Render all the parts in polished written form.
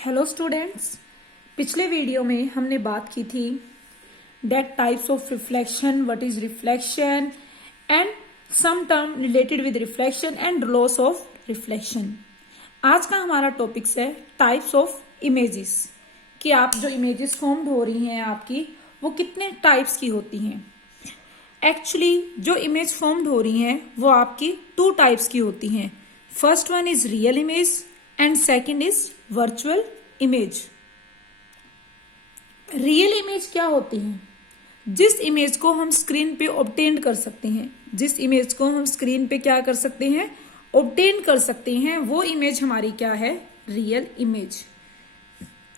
Hello students, पिछले video में हमने बात की थी that types of reflection, what is reflection and some term related with reflection and laws of reflection. आज का हमारा टॉपिक्स है टाइप्स ऑफ इमेजेस, कि आप जो इमेजेस फॉर्म्ड हो रही हैं आपकी, वो कितने टाइप्स की होती हैं। एक्चुअली जो इमेज फॉर्म्ड हो रही हैं वो आपकी टू टाइप्स की होती हैं। First one is real image and second is virtual image. Real image क्या होती है? जिस इमेज को हम स्क्रीन पे ऑब्टेन कर सकते हैं, जिस इमेज को हम स्क्रीन पे क्या कर सकते हैं, ऑब्टेन कर सकते हैं, वो इमेज हमारी क्या है? Real image.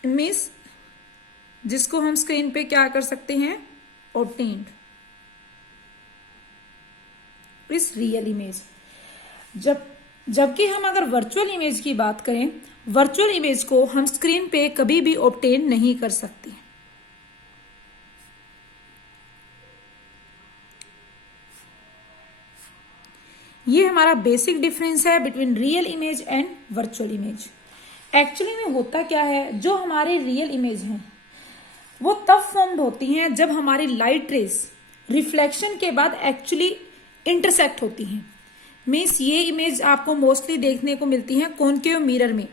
इमेज जिसको हम स्क्रीन पे क्या कर सकते हैं? Obtained is real image. जबकि हम अगर वर्चुअल इमेज की बात करें, वर्चुअल इमेज को हम स्क्रीन पे कभी भी ऑब्टेन नहीं कर सकते। ये हमारा बेसिक डिफरेंस है between real image and virtual image. Actually में होता क्या है, जो हमारे रियल इमेज हैं वो तब फॉर्म्ड होती हैं जब हमारी लाइट रेस रिफ्लेक्शन के बाद एक्चुअली इंटरसेक्ट होती हैं। मीन्स ये इमेज आपको मोस्टली देखने को मिलती है कॉनकेव मिरर में।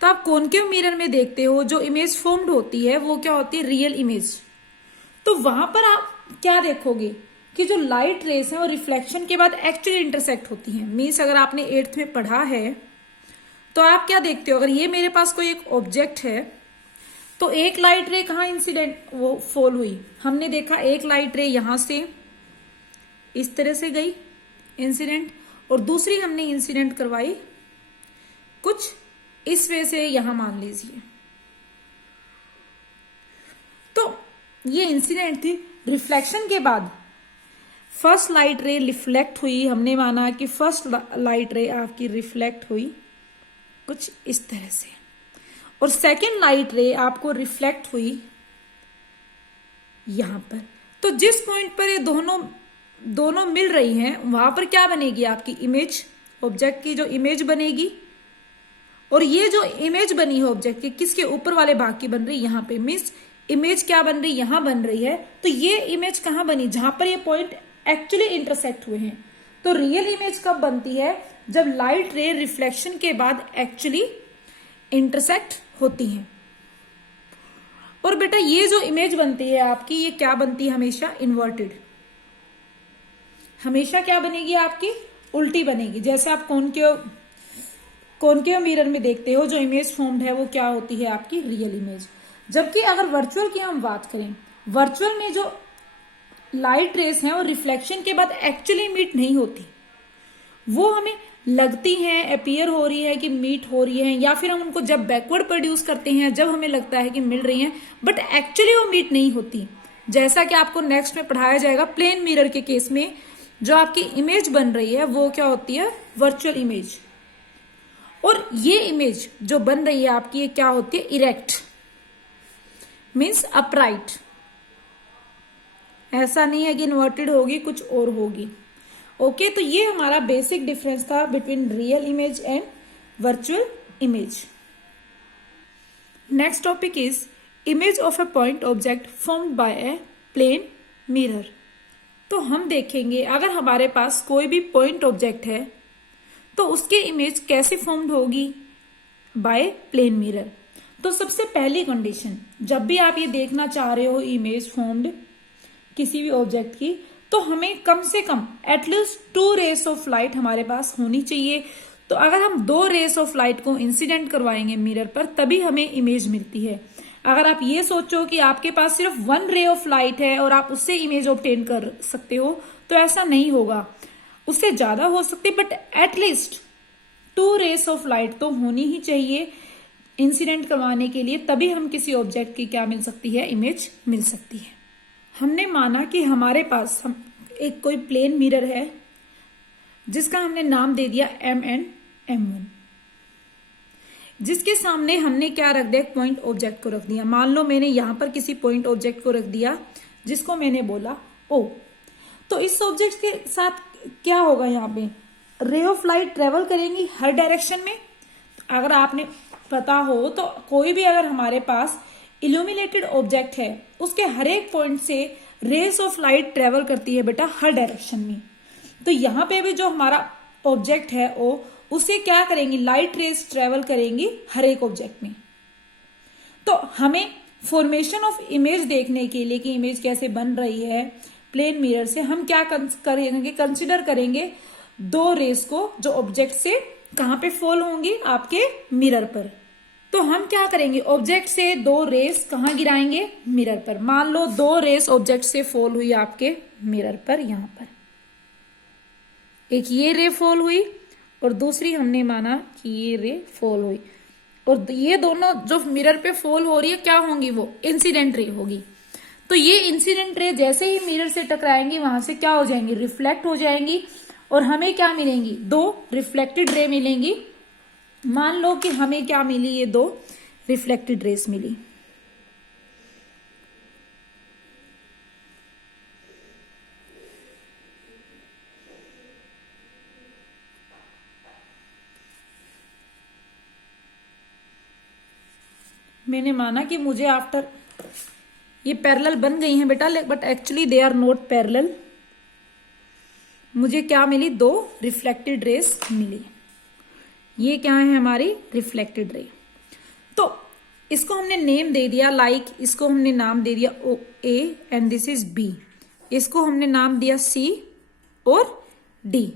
तो आप कॉनकेव मिरर में देखते हो जो इमेज फॉर्म्ड होती है वो क्या होती है? Real image. तो वहां पर आप क्या देखोगे कि जो लाइट रेस है वो रिफ्लेक्शन के बाद एक्चुअली इंटरसेक्ट होती हैं। मीन्स अगर आपने 8th में पढ़ा है तो आप क्या देखते हो, अगर ये मेरे पास कोई एक ऑब्जेक्ट है तो एक लाइट रे कहाँ इंसिडेंट वो फॉल हुई, हमने देखा एक लाइट रे यहां से इस तरह से गई इंसिडेंट, और दूसरी हमने इंसिडेंट करवाई कुछ इस वे से यहां मान लीजिए। तो ये इंसिडेंट थी। रिफ्लेक्शन के बाद फर्स्ट लाइट रे रिफ्लेक्ट हुई, हमने माना कि फर्स्ट लाइट रे आपकी रिफ्लेक्ट हुई कुछ इस तरह से, और सेकेंड लाइट रे आपको रिफ्लेक्ट हुई यहां पर। तो जिस पॉइंट पर ये दोनों मिल रही हैं वहां पर क्या बनेगी? आपकी इमेज, ऑब्जेक्ट की जो इमेज बनेगी। और ये जो इमेज बनी है ऑब्जेक्ट की, किसके ऊपर वाले भाग की बन रही है? यहां पे। मीन्स इमेज क्या बन रही है? यहां बन रही है। तो ये इमेज कहां बनी? जहां पर ये पॉइंट एक्चुअली इंटरसेक्ट हुए हैं। तो रियल इमेज कब बनती है? जब लाइट रे रिफ्लेक्शन के बाद एक्चुअली इंटरसेक्ट होती है। और बेटा ये जो इमेज बनती है आपकी, ये क्या बनती है? हमेशा इन्वर्टेड। हमेशा क्या बनेगी? आपकी उल्टी बनेगी। जैसे आप कॉनकेव मिरर में देखते हो जो इमेज फॉर्म्ड है वो क्या होती है? आपकी रियल इमेज। जबकि अगर वर्चुअल की हम बात करें, वर्चुअल में जो लाइट रेस हैं वो रिफ्लेक्शन के बाद एक्चुअली मीट नहीं होती, वो हमें लगती हैं, अपीयर हो रही है कि मीट हो रही है, या फिर हम उनको जब बैकवर्ड प्रोड्यूस करते हैं जब हमें लगता है कि मिल रही हैं, बट एक्चुअली वो मीट नहीं होती। जैसा कि आपको नेक्स्ट में पढ़ाया जाएगा, प्लेन मिरर के केस में जो आपकी इमेज बन रही है वो क्या होती है? Virtual image. और ये इमेज जो बन रही है आपकी, ये क्या होती है? Erect, means upright. ऐसा नहीं है कि इन्वर्टेड होगी, कुछ और होगी। ओके, तो ये हमारा बेसिक डिफरेंस था between real image and virtual image. Next topic is image of a point object formed by a plane mirror. तो हम देखेंगे अगर हमारे पास कोई भी पॉइंट ऑब्जेक्ट है तो उसकी इमेज कैसे फॉर्म्ड होगी? By plane mirror. तो सबसे पहली कंडीशन, जब भी आप ये देखना चाह रहे हो इमेज फॉर्म्ड किसी भी ऑब्जेक्ट की, तो हमें कम से कम एटलीस्ट 2 रेस ऑफ लाइट हमारे पास होनी चाहिए। तो अगर हम 2 रेस ऑफ लाइट को इंसिडेंट करवाएंगे मिरर पर तभी हमें इमेज मिलती है। अगर आप ये सोचो कि आपके पास सिर्फ 1 रे ऑफ लाइट है और आप उससे इमेज ऑब्टेन कर सकते हो, तो ऐसा नहीं होगा, उससे ज्यादा हो सकती है, but at least 2 rays of light तो होनी ही चाहिए इंसिडेंट करवाने के लिए, तभी हम किसी ऑब्जेक्ट की क्या मिल सकती है? इमेज मिल सकती है। हमने माना कि हमारे पास एक कोई प्लेन मिरर है जिसका हमने नाम दे दिया M एंड M1, जिसके सामने हमने क्या रख दिया? एक पॉइंट ऑब्जेक्ट को रख दिया। मान लो मैंने यहां पर किसी पॉइंट ऑब्जेक्ट को रख दिया जिसको मैंने बोला O। तो इस ऑब्जेक्ट के साथ क्या होगा? यहाँ पे रे ऑफ लाइट ट्रेवल करेंगी हर डायरेक्शन में। अगर आपने पता हो तो कोई भी अगर हमारे पास इल्यूमिनेटेड ऑब्जेक्ट है उसके हर एक पॉइंट से रेस ऑफ लाइट ट्रेवल करती है बेटा हर डायरेक्शन में। तो यहाँ पे भी जो हमारा ऑब्जेक्ट है वो उसे क्या करेंगी, लाइट रेस ट्रेवल करेंगी हर एक ऑब्जेक्ट में। तो हमें फॉर्मेशन ऑफ इमेज देखने के लिए कि इमेज कैसे बन रही है प्लेन मिरर से, हम क्या करेंगे, कंसिडर करेंगे दो रेस को जो ऑब्जेक्ट से कहां पे फॉल होंगी, आपके मिरर पर। तो हम क्या करेंगे, ऑब्जेक्ट से दो रेस कहां गिराएंगे, मिरर पर। मान लो दो रेस ऑब्जेक्ट से फॉल हुई आपके मिरर पर, यहां पर एक ये रे फॉल हुई और दूसरी हमने माना कि ये रे फॉल हुई, और ये दोनों जो मिरर पे फॉल हो रही है क्या होंगी, वो इंसिडेंट रे होगी। तो ये इंसिडेंट रे जैसे ही मिरर से टकराएंगी वहां से क्या हो जाएंगी, रिफ्लेक्ट हो जाएंगी, और हमें क्या मिलेंगी, दो रिफ्लेक्टेड रे मिलेंगी। मान लो कि हमें क्या मिली, ये दो रिफ्लेक्टेड रेस मिली। मैंने माना कि मुझे आफ्टर ये पैरेलल बन गई हैं बेटा, but actually they are not parallel. मुझे क्या मिली, दो रिफ्लेक्टेड रेस मिली। ये क्या है हमारी रिफ्लेक्टेड रे। तो इसको हमने नेम दे दिया, लाइक इसको हमने नाम दे दिया O A and this is B. इसको हमने नाम दिया सी और डी।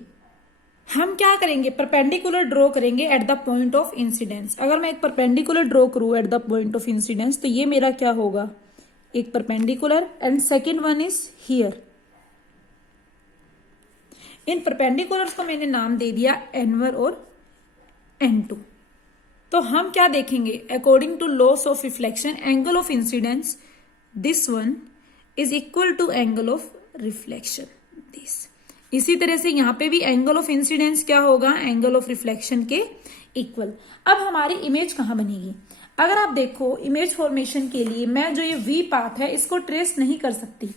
हम क्या करेंगे, परपेंडिकुलर ड्रॉ करेंगे at the point of incidence. अगर मैं एक परपेंडिकुलर ड्रॉ करूं at the point of incidence तो ये मेरा क्या होगा, एक perpendicular, and second one is here. In perpendiculars को मैंने नाम दे दिया N1 और N2। तो हम क्या देखेंगे, according to laws of reflection angle of incidence this one is equal to angle of reflection this. इसी तरह से यहां पे भी एंगल ऑफ इंसिडेंस क्या होगा, एंगल ऑफ रिफ्लेक्शन के इक्वल। अब हमारी इमेज कहां बनेगी, अगर आप देखो इमेज फॉर्मेशन के लिए मैं जो ये वी पाथ है इसको ट्रेस नहीं कर सकती।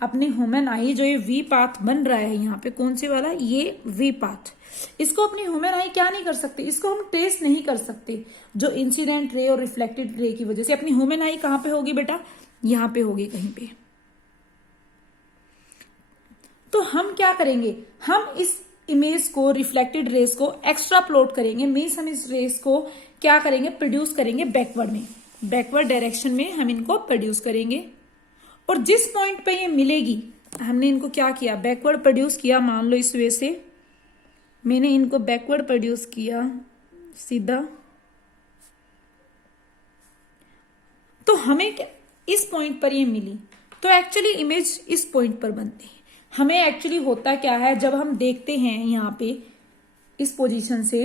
अपनी ह्यूमन आई जो ये वी पाथ बन रहा है यहाँ पे, कौन से वाला, ये वी पाथ, इसको अपनी ह्यूमन आई क्या नहीं कर सकती, इसको हम ट्रेस नहीं कर सकते। जो इंसिडेंट रे और रिफ्लेक्टेड रे की वजह से अपनी ह्यूमन आई कहां पे होगी बेटा, यहां पे होगी कहीं पे। तो हम क्या करेंगे, हम इस इमेज को, रिफ्लेक्टेड रेस को एक्स्ट्रा प्लॉट करेंगे। मीन्स हम इस रेस को क्या करेंगे, प्रोड्यूस करेंगे बैकवर्ड में, बैकवर्ड डायरेक्शन में हम इनको प्रोड्यूस करेंगे। और जिस पॉइंट पे ये मिलेगी, हमने इनको क्या किया, बैकवर्ड प्रोड्यूस किया। मान लो इस वे से मैंने इनको बैकवर्ड प्रोड्यूस किया सीधा, तो हमें इस पॉइंट पर ये मिली। तो एक्चुअली इमेज इस पॉइंट पर बनती है। हमें एक्चुअली होता क्या है, जब हम देखते हैं यहाँ पे इस पोजीशन से,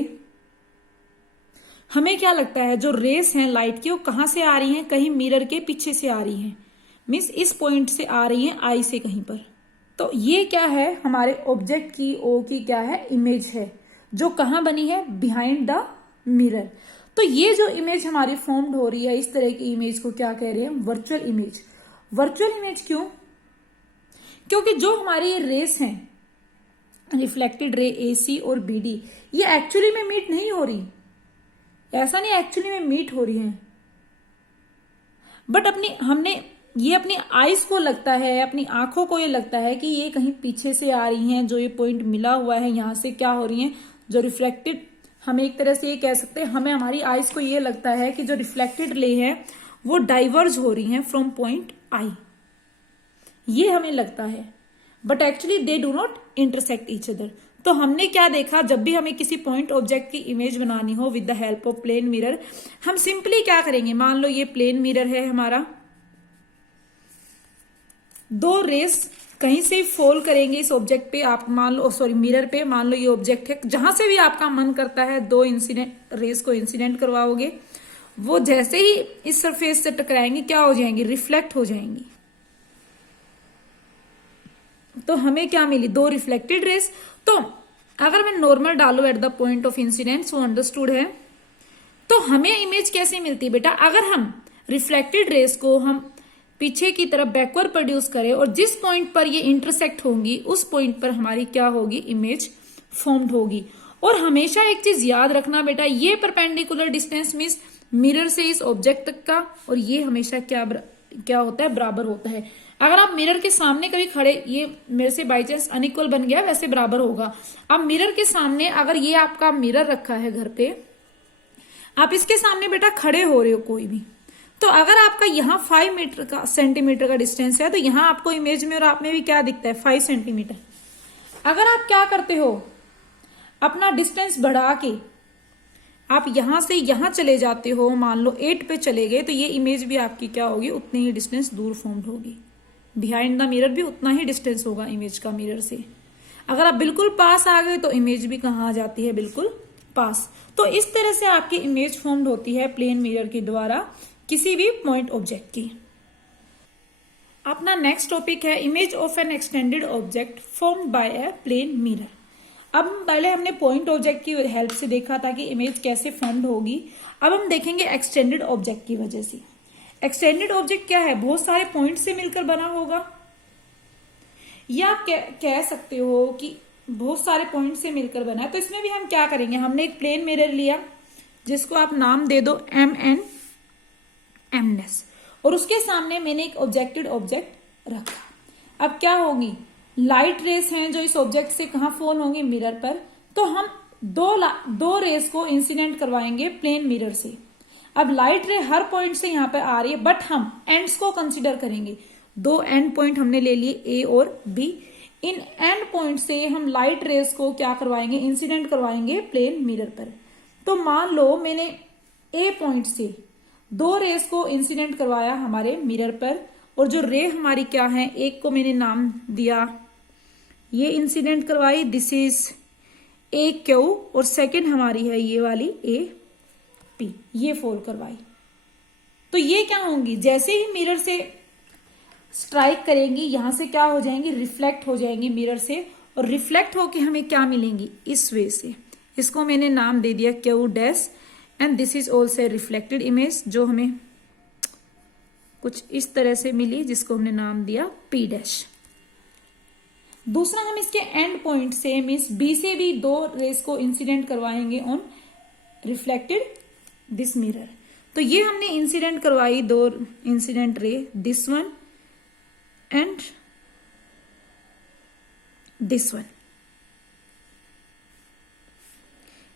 हमें क्या लगता है जो रेस हैं लाइट की वो कहां से आ रही हैं, कहीं मिरर के पीछे से आ रही हैं। मीन्स इस पॉइंट से आ रही हैं, आई से कहीं पर। तो ये क्या है, हमारे ऑब्जेक्ट की ओ की क्या है, इमेज है, जो कहां बनी है, बिहाइंड द मिरर। तो ये जो इमेज हमारी फॉर्म्ड हो रही है, इस तरह की इमेज को क्या कह रहे हैं, वर्चुअल इमेज। वर्चुअल इमेज क्यों, क्योंकि जो हमारी रेस हैं रिफ्लेक्टेड रे AC और BD, ये एक्चुअली में मीट नहीं हो रही, ऐसा नहीं एक्चुअली में मीट हो रही है, बट हमने ये अपनी आईज को लगता है, अपनी आंखों को ये लगता है कि ये कहीं पीछे से आ रही हैं। जो ये पॉइंट मिला हुआ है यहां से क्या हो रही हैं, जो रिफ्लेक्टेड, हम एक तरह से ये कह सकते हैं, हमें हमारी आईज को ये लगता है कि जो रिफ्लेक्टेड रे है वो डाइवर्ज हो रही हैं फ्रॉम पॉइंट आई, ये हमें लगता है, but actually they do not intersect each other. तो हमने क्या देखा, जब भी हमें किसी पॉइंट ऑब्जेक्ट की इमेज बनानी हो with the help of plane mirror, हम सिंपली क्या करेंगे, मान लो ये प्लेन मिरर है हमारा, दो रेस कहीं से फॉल करेंगे इस ऑब्जेक्ट पे, आप मान लो, सॉरी मिरर पे, मान लो ये ऑब्जेक्ट है, जहां से भी आपका मन करता है दो इंसिडेंट रेस को इंसिडेंट करवाओगे, वो जैसे ही इस सरफेस से टकराएंगे क्या हो जाएंगी, रिफ्लेक्ट हो जाएंगी। तो हमें क्या मिली, दो रिफ्लेक्टेड रेस। तो अगर मैं नॉर्मल डालू at the point of incidence, वो अंडरस्टूड है। तो हमें इमेज कैसे मिलती है बेटा, अगर हम रिफ्लेक्टेड रेस को हम पीछे की तरफ बैकवर्ड प्रोड्यूस करें और जिस पॉइंट पर ये इंटरसेक्ट होंगी उस पॉइंट पर हमारी क्या होगी, इमेज फॉर्म्ड होगी। और हमेशा एक चीज याद रखना बेटा, ये परपेंडिकुलर डिस्टेंस मीन्स मिरर से इस ऑब्जेक्ट तक का, और ये हमेशा क्या होता है, बराबर होता है। अगर आप मिरर के सामने कभी खड़े, ये मेरे से बाई चांस अनइक्वल बन गया, वैसे बराबर होगा। अब मिरर के सामने अगर ये आपका मिरर रखा है घर पे, आप इसके सामने बेटा खड़े हो रहे हो कोई भी, तो अगर आपका यहाँ 5 सेंटीमीटर का डिस्टेंस है, तो यहाँ आपको इमेज में और आप में भी क्या दिखता है, 5 सेंटीमीटर। अगर आप क्या करते हो, अपना डिस्टेंस बढ़ा के आप यहां से यहां चले जाते हो, मान लो 8 पे चले गए, तो ये इमेज भी आपकी क्या होगी, उतनी ही डिस्टेंस दूर फॉर्म्ड होगी। बिहाइंड द मिरर भी उतना ही डिस्टेंस होगा इमेज का मिरर से। अगर आप बिल्कुल पास आ गए तो इमेज भी कहाँ आ जाती है, बिल्कुल पास। तो इस तरह से आपकी इमेज फॉर्म्ड होती है प्लेन मिरर के द्वारा किसी भी पॉइंट ऑब्जेक्ट की। अपना नेक्स्ट टॉपिक है image of an extended object formed by a plane mirror. अब पहले हमने पॉइंट ऑब्जेक्ट की हेल्प से देखा था कि इमेज कैसे फॉर्म्ड होगी। अब हम देखेंगे एक्सटेंडेड ऑब्जेक्ट की वजह से। एक्सटेंडेड ऑब्जेक्ट क्या है, बहुत सारे पॉइंट से मिलकर बना होगा, या आप कह सकते हो कि बहुत सारे पॉइंट से मिलकर बना है। तो इसमें भी हम क्या करेंगे, हमने एक प्लेन मिरर लिया जिसको आप नाम दे दो एमएस, और उसके सामने मैंने एक ऑब्जेक्टेड ऑब्जेक्ट रखा। अब क्या होगी, लाइट रेस हैं जो इस ऑब्जेक्ट से कहां फॉल होंगी, मिरर पर। तो हम दो रेस को इंसिडेंट करवाएंगे प्लेन मिरर से। अब लाइट रे हर पॉइंट से यहां पर आ रही है, बट हम एंड्स को कंसिडर करेंगे। 2 एंड पॉइंट हमने ले लिए, ए और बी। इन एंड पॉइंट से हम लाइट रेस को क्या करवाएंगे, इंसिडेंट करवाएंगे प्लेन मिरर पर। तो मान लो मैंने ए पॉइंट से 2 रेस को इंसिडेंट करवाया हमारे मिरर पर, और जो रे हमारी क्या है, एक को मैंने नाम दिया, ये इंसिडेंट करवाई, दिस इज ए क्यू, और सेकंड हमारी है ये वाली ए पी, ये फॉल करवाई। तो ये क्या होंगी, जैसे ही मिरर से स्ट्राइक करेंगी, यहां से क्या हो जाएंगी, रिफ्लेक्ट हो जाएंगी मिरर से, और रिफ्लेक्ट होके हमें क्या मिलेंगी, इस वे से। इसको मैंने नाम दे दिया Q dash, and this is also reflected image, जो हमें कुछ इस तरह से मिली, जिसको हमने नाम दिया पी डैश। दूसरा, हम इसके एंड पॉइंट से मीन्स बी से भी 2 रेस को इंसिडेंट करवाएंगे ऑन रिफ्लेक्टेड दिस मिरर। तो ये हमने इंसिडेंट करवाई 2 incident ray, this one and this one.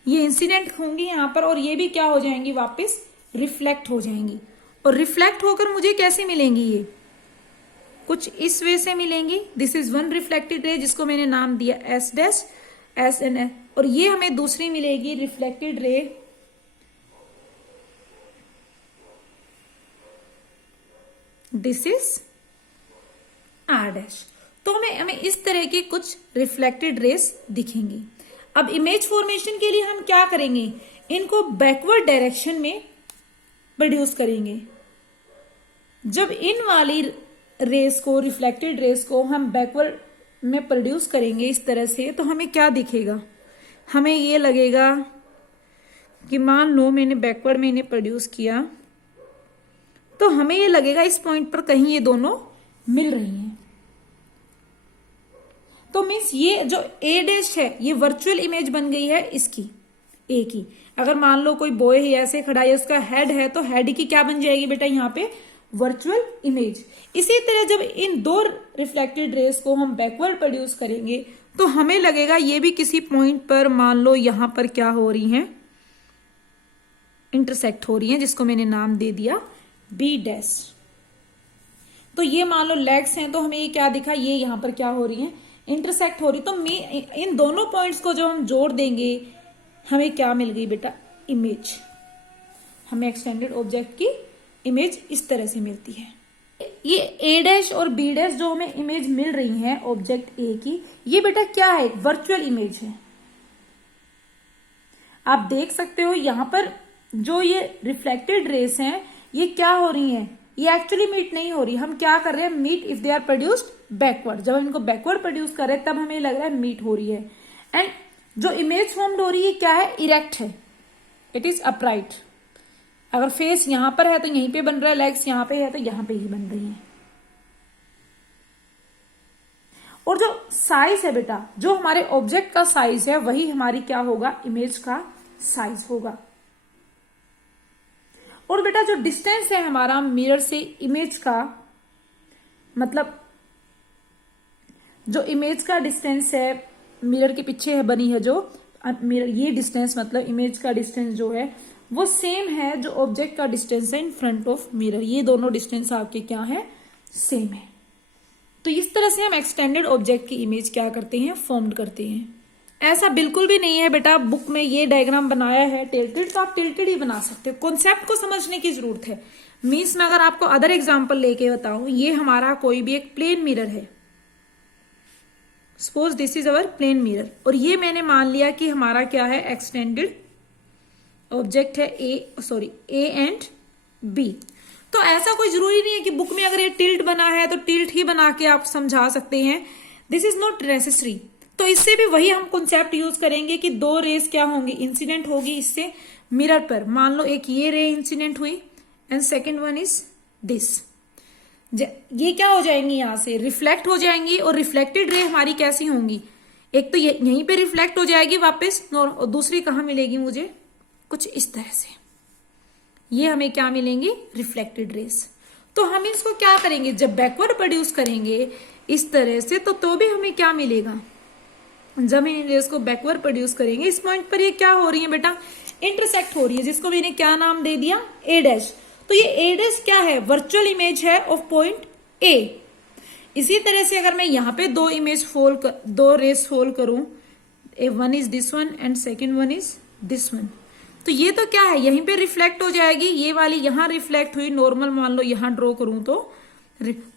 ये इंसिडेंट होंगी यहां पर, और ये भी क्या हो जाएंगी, वापस रिफ्लेक्ट हो जाएंगी। और रिफ्लेक्ट होकर मुझे कैसे मिलेंगी, ये कुछ इस वे से मिलेंगी। This is one reflected ray, जिसको मैंने नाम दिया S dash, S N S, और ये हमें दूसरी मिलेगी reflected ray, this is are dash. तो हमें इस तरह की कुछ रिफ्लेक्टेड रेस दिखेंगी। अब इमेज फॉर्मेशन के लिए हम क्या करेंगे, इनको बैकवर्ड डायरेक्शन में प्रोड्यूस करेंगे। जब इन वाली रेस को, रिफ्लेक्टेड रेस को हम बैकवर्ड में प्रोड्यूस करेंगे इस तरह से, तो हमें क्या दिखेगा, हमें ये लगेगा कि मान लो मैंने बैकवर्ड में इन्हें प्रोड्यूस किया, तो हमें ये लगेगा इस पॉइंट पर कहीं ये दोनों मिल रही हैं। तो मीन्स ये जो ए डैश है, ये वर्चुअल इमेज बन गई है इसकी, ए की। अगर मान लो कोई बॉय ही ऐसे खड़ा है, उसका हेड है, तो हेड की क्या बन जाएगी बेटा, यहाँ पे वर्चुअल इमेज। इसी तरह जब इन 2 रिफ्लेक्टेड रेस को हम बैकवर्ड प्रोड्यूस करेंगे, तो हमें लगेगा ये भी किसी पॉइंट पर, मान लो यहां पर क्या हो रही हैं, इंटरसेक्ट हो रही हैं, जिसको मैंने नाम दे दिया बी डैश। तो ये मान लो लेग्स हैं, तो हमें ये क्या दिखा, ये यहां पर क्या हो रही है, इंटरसेक्ट हो रही। तो इन दोनों पॉइंट्स को जब हम जोड़ देंगे, हमें क्या मिल गई बेटा, इमेज। हमें एक्सटेंडेड ऑब्जेक्ट की इमेज इस तरह से मिलती है। ये ए डैश और बी डैश जो हमें इमेज मिल रही है ऑब्जेक्ट ए की, ये बेटा क्या है, वर्चुअल इमेज है। आप देख सकते हो यहां पर जो ये रिफ्लेक्टेड रेस हैं, ये क्या हो रही हैं, ये एक्चुअली मीट नहीं हो रही। हम क्या कर रहे हैं, meet if they are produced backward. जब हम इनको बैकवर्ड प्रोड्यूस कर रहे हैं, तब हमें लग रहा है मीट हो रही है। एंड जो इमेज फॉर्म्ड हो रही है क्या है, इरेक्ट है, इट इज अपराइट। अगर फेस यहां पर है तो यहीं पे बन रहा है, लेग्स यहां पे है तो यहां पे ही बन रही है। और जो साइज है बेटा, जो हमारे ऑब्जेक्ट का साइज है वही हमारी क्या होगा, इमेज का साइज होगा। और बेटा जो डिस्टेंस है हमारा मिरर से इमेज का, मतलब जो इमेज का डिस्टेंस है मिरर के पीछे है बनी है जो मिरर, ये डिस्टेंस मतलब इमेज का डिस्टेंस जो है वो सेम है जो ऑब्जेक्ट का डिस्टेंस है इन फ्रंट ऑफ मिरर। ये दोनों डिस्टेंस आपके क्या है, सेम है। तो इस तरह से हम एक्सटेंडेड ऑब्जेक्ट की इमेज क्या करते हैं, फॉर्म करते हैं। ऐसा बिल्कुल भी नहीं है बेटा बुक में ये डायग्राम बनाया है टिल्टेड, तो आप टिल्टेड ही बना सकते हो। कॉन्सेप्ट को समझने की जरूरत है। मीन्स में अगर आपको अदर एग्जाम्पल लेके बताऊं, ये हमारा कोई भी एक प्लेन मिरर है, suppose this is our plane mirror, और ये मैंने मान लिया कि हमारा क्या है, एक्सटेंडेड ऑब्जेक्ट है ए एंड बी। तो ऐसा कोई जरूरी नहीं है कि बुक में अगर ये टिल्ट बना है तो टिल्ट ही बना के आप समझा सकते हैं, दिस इज नॉट नेसेसरी। तो इससे भी वही हम कॉन्सेप्ट यूज करेंगे कि दो रेस क्या होंगी, इंसिडेंट होगी इससे मिरर पर। मान लो एक ये रे इंसिडेंट हुई and second one is this, ये क्या हो जाएंगी, यहां से रिफ्लेक्ट हो जाएंगी। और रिफ्लेक्टेड रे हमारी कैसी होंगी, एक तो यहीं पे रिफ्लेक्ट हो जाएगी वापस, और दूसरी कहां मिलेगी मुझे, कुछ इस तरह से, ये हमें क्या मिलेंगी, रिफ्लेक्टेड रेस। तो हम इसको क्या करेंगे, जब बैकवर्ड प्रोड्यूस करेंगे इस तरह से तो भी हमें क्या मिलेगा, जब इन रेस को बैकवर्ड प्रोड्यूस करेंगे, इस पॉइंट पर ये क्या हो रही है बेटा, इंटरसेक्ट हो रही है, जिसको मैंने क्या नाम दे दिया, ए डैश। तो ये ए डैश क्या है, वर्चुअल इमेज है ऑफ पॉइंट ए। इसी तरह से अगर मैं यहाँ पे दो रेस फोल्ड करूं, one is this one and second one is this one, तो ये तो क्या है, यहीं पे रिफ्लेक्ट हो जाएगी, ये वाली यहां रिफ्लेक्ट हुई, नॉर्मल मान लो यहां ड्रॉ करूं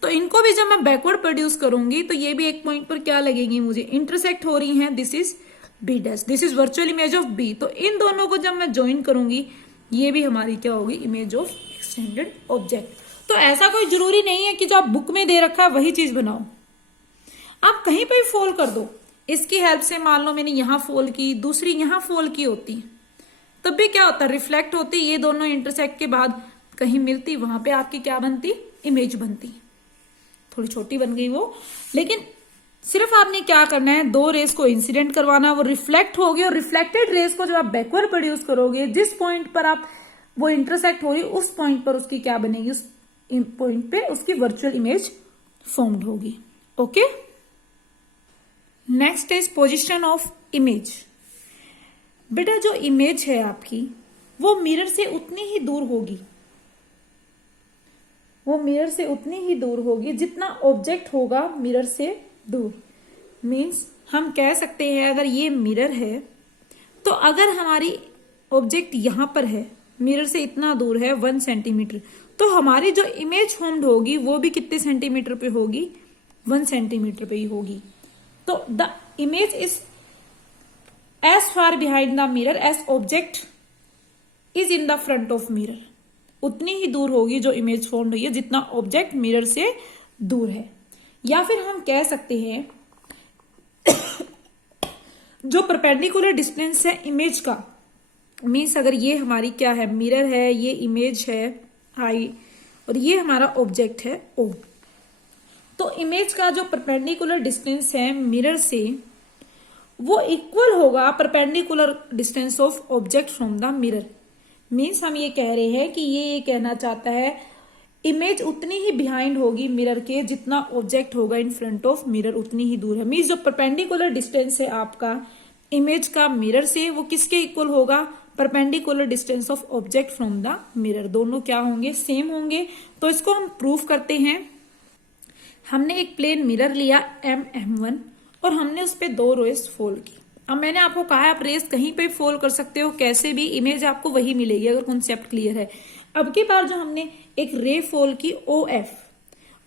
तो इनको भी जब मैं बैकवर्ड प्रोड्यूस करूंगी तो ये भी एक पॉइंट पर क्या लगेगी मुझे, इंटरसेक्ट हो रही हैं, this is B dash, this is virtual image of B. तो इन दोनों को जब मैं ज्वाइन करूंगी ये भी हमारी क्या होगी, इमेज ऑफ एक्सटेंडेड ऑब्जेक्ट। तो ऐसा कोई जरूरी नहीं है कि जो आप बुक में दे रखा है वही चीज बनाओ, आप कहीं पर भी फोल्ड कर दो। इसकी हेल्प से मान लो मैंने यहां फोल्ड की, दूसरी यहां फोल्ड की होती, तब भी क्या होता, रिफ्लेक्ट होती, ये दोनों इंटरसेक्ट के बाद कहीं मिलती, वहां पे आपकी क्या बनती, इमेज बनती। थोड़ी छोटी बन गई वो, लेकिन सिर्फ आपने क्या करना है, दो रेस को इंसिडेंट करवाना, वो रिफ्लेक्ट होगी, और रिफ्लेक्टेड रेस को जब आप बैकवर्ड प्रोड्यूस करोगे, जिस पॉइंट पर आप वो इंटरसेक्ट हो रही उस पॉइंट पर उसकी क्या बनेगी, उस पॉइंट पे उसकी वर्चुअल इमेज फॉर्म्ड होगी। Okay, next is position of image. बेटा जो इमेज है आपकी वो मिरर से उतनी ही दूर होगी, वो मिरर से उतनी ही दूर होगी जितना ऑब्जेक्ट होगा मिरर से दूर। मीन्स हम कह सकते हैं अगर ये मिरर है तो अगर हमारी ऑब्जेक्ट यहां पर है, मिरर से इतना दूर है 1 सेंटीमीटर, तो हमारी जो इमेज फॉर्म्ड होगी वो भी कितने सेंटीमीटर पे होगी, 1 सेंटीमीटर पे ही होगी। तो the image is as far behind the mirror as object is in the front of mirror. उतनी ही दूर होगी जो इमेज फॉर्म हुई है जितना ऑब्जेक्ट मिरर से दूर है। या फिर हम कह सकते हैं जो परपेंडिकुलर डिस्टेंस है इमेज का, मीन्स अगर ये हमारी क्या है, मिरर है, ये इमेज है आई, और ये हमारा ऑब्जेक्ट है ओ, तो इमेज का जो परपेंडिकुलर डिस्टेंस है मिरर से वो इक्वल होगा perpendicular distance of object from the mirror. Means हम ये कह रहे हैं कि ये कहना चाहता है इमेज उतनी ही बिहाइंड होगी मिरर के जितना ऑब्जेक्ट होगा इन फ्रंट ऑफ मिरर उतनी ही दूर है। मीन्स जो परपेंडिकुलर डिस्टेंस है आपका इमेज का मिरर से वो किसके इक्वल होगा, perpendicular distance of object from the mirror. दोनों क्या होंगे, सेम होंगे। तो इसको हम प्रूफ करते हैं। हमने एक प्लेन मिरर लिया M1 और हमने उस पर 2 रेस फोल्ड की। अब मैंने आपको कहा है आप रेस कहीं पे फोल्ड कर सकते हो, कैसे भी इमेज आपको वही मिलेगी अगर कॉन्सेप्ट क्लियर है। अब की बार जो हमने एक रे फोल्ड की OF,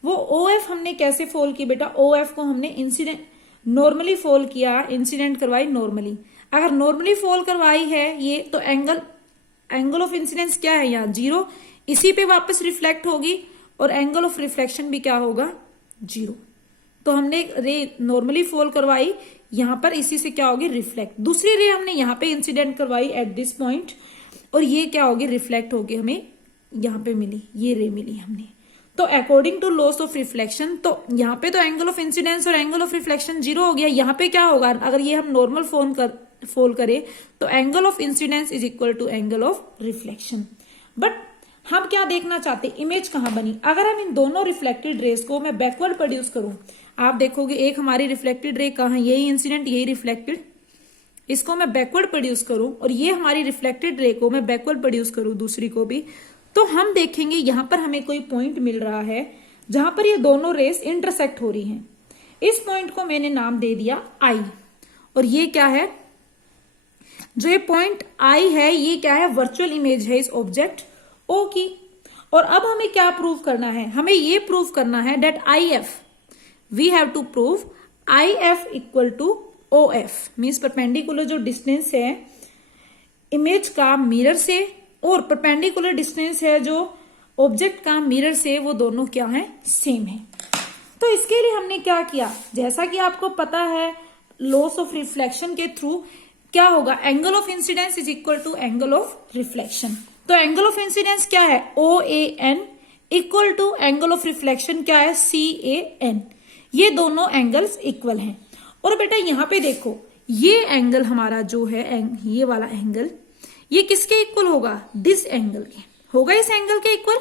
वो OF हमने कैसे फोल्ड की बेटा, OF को हमने इंसिडेंट नॉर्मली फोल्ड किया, इंसिडेंट करवाई नॉर्मली। अगर नॉर्मली फोल्ड करवाई है ये तो एंगल ऑफ इंसिडेंस क्या है यहाँ 0, इसी पे वापस रिफ्लेक्ट होगी और एंगल ऑफ रिफ्लेक्शन भी क्या होगा 0। तो हमने रे नॉर्मली फोल्ड करवाई, यहां पर इसी से क्या होगी रिफ्लेक्ट। दूसरी रे हमने यहां पे इंसिडेंट करवाई एट दिस पॉइंट और ये क्या होगी रिफ्लेक्ट होगी, हमें यहां पे मिली, ये रे मिली हमने। तो according to laws of reflection, तो यहाँ पे तो एंगल ऑफ इंसिडेंस और एंगल ऑफ रिफ्लेक्शन 0 हो गया। यहाँ पे क्या होगा, अगर ये हम नॉर्मल फोल्ड करें तो angle of incidence is equal to angle of reflection. But हम क्या देखना चाहते, इमेज कहाँ बनी। अगर हम इन दोनों रिफ्लेक्टेड रेज को मैं बैकवर्ड प्रोड्यूस करूं, आप देखोगे एक हमारी रिफ्लेक्टेड रे कहाँ है, यही इंसिडेंट यही रिफ्लेक्टेड, इसको मैं बैकवर्ड प्रोड्यूस करूं और ये हमारी रिफ्लेक्टेड रे को मैं बैकवर्ड प्रोड्यूस करूं दूसरी को भी, तो हम देखेंगे यहां पर हमें कोई पॉइंट मिल रहा है जहां पर ये दोनों रेस इंटरसेक्ट हो रही हैं। इस पॉइंट को मैंने नाम दे दिया आई, और ये क्या है, जो ये पॉइंट आई है ये क्या है, वर्चुअल इमेज है इस ऑब्जेक्ट ओ की। और अब हमें क्या प्रूव करना है, हमें ये प्रूव करना है that I F, we have to prove I F equal to O F, means perpendicular जो डिस्टेंस है इमेज का मिरर से और परपेंडिकुलर डिस्टेंस है जो ऑब्जेक्ट का मिरर से, वो दोनों क्या है, सेम है। तो इसके लिए हमने क्या किया, जैसा कि आपको पता है लॉस ऑफ रिफ्लेक्शन के थ्रू क्या होगा, angle of incidence is equal to angle of reflection. तो एंगल ऑफ इंसिडेंस क्या है, O A N equal to angle of reflection क्या है, सी ए एन। ये दोनों एंगल्स इक्वल हैं। और बेटा यहां पे देखो, ये एंगल हमारा जो है, ये वाला एंगल, ये किसके इक्वल होगा, दिस एंगल के होगा, इस एंगल के इक्वल।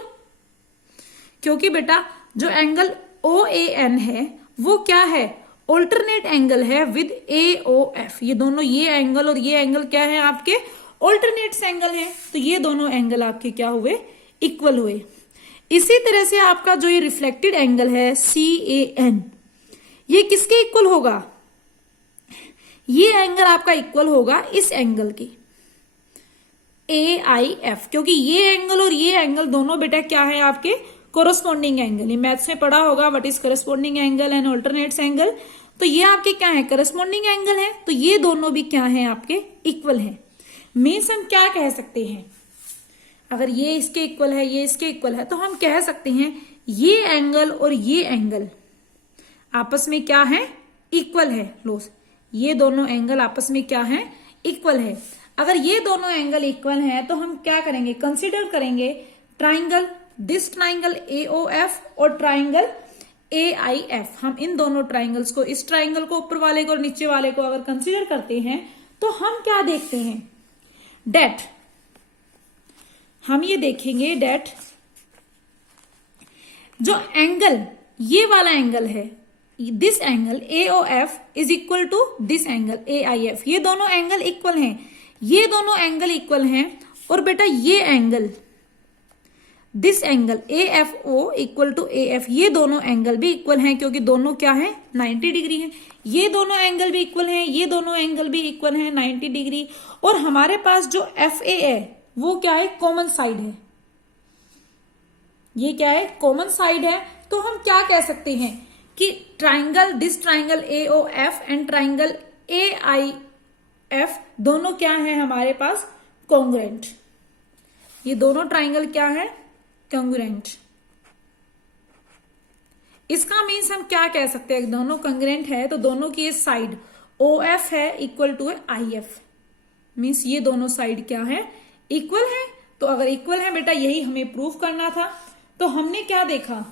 क्योंकि बेटा जो एंगल ओ ए एन है वो क्या है, ऑल्टरनेट एंगल है विद ए ओ एफ। ये दोनों, ये एंगल और ये एंगल क्या है आपके, ऑल्टरनेट्स एंगल है। तो ये दोनों एंगल आपके क्या हुए, इक्वल हुए। इसी तरह से आपका जो ये रिफ्लेक्टेड एंगल है सी ए एन, ये किसके इक्वल होगा, ये एंगल आपका इक्वल होगा इस एंगल की ए आई एफ। क्योंकि ये एंगल और ये एंगल दोनों बेटा क्या है आपके कोरोस्पोंडिंग एंगल। ये मैथ्स में पढ़ा होगा what is corresponding angle and alternates angle. तो ये आपके क्या है, कोरोस्पोंडिंग एंगल है। तो ये दोनों भी क्या है आपके, इक्वल है। मीन्स हम क्या कह सकते हैं, अगर ये इसके इक्वल है, ये इसके इक्वल है, तो हम कह सकते हैं ये एंगल और ये एंगल आपस में क्या है, इक्वल है। लॉस, ये दोनों एंगल आपस में क्या है, इक्वल है। अगर ये दोनों एंगल इक्वल हैं तो हम क्या करेंगे, कंसीडर करेंगे ट्राइंगल, दिस ट्राइंगल AOF और ट्राइंगल AIF। हम इन दोनों ट्राइंगल्स को, इस ट्राइंगल को ऊपर वाले को और नीचे वाले को अगर कंसीडर करते हैं तो हम क्या देखते हैं, डेट हम ये देखेंगे डेट जो एंगल, ये वाला एंगल है, this angle AOF is equal to this angle AIF। ये दोनों एंगल इक्वल हैं, ये दोनों एंगल इक्वल हैं। और बेटा ये angle, this angle AFO equal to AF, ये दोनों एंगल भी इक्वल हैं क्योंकि दोनों क्या है, 90 डिग्री है। ये दोनों एंगल भी इक्वल हैं, ये दोनों एंगल भी इक्वल हैं 90 डिग्री। और हमारे पास जो FA है वो क्या है, कॉमन साइड है। ये क्या है, कॉमन साइड है। तो हम क्या कह सकते हैं कि triangle, this triangle AOF and triangle AIF दोनों क्या है हमारे पास, कॉन्ग्रुएंट। ये दोनों ट्राइंगल क्या है, कॉन्ग्रुएंट। इसका मीन्स हम क्या कह सकते हैं, दोनों कॉन्ग्रुएंट है तो दोनों की साइड OF है इक्वल टू IF। मीन्स ये दोनों साइड क्या है, इक्वल है। तो अगर इक्वल है बेटा, यही हमें प्रूफ करना था। तो हमने क्या देखा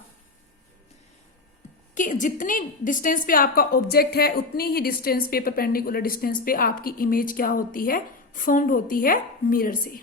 कि जितनी डिस्टेंस पे आपका ऑब्जेक्ट है उतनी ही डिस्टेंस पे, परपेंडिकुलर डिस्टेंस पे आपकी इमेज क्या होती है, फॉर्म्ड होती है मिरर से।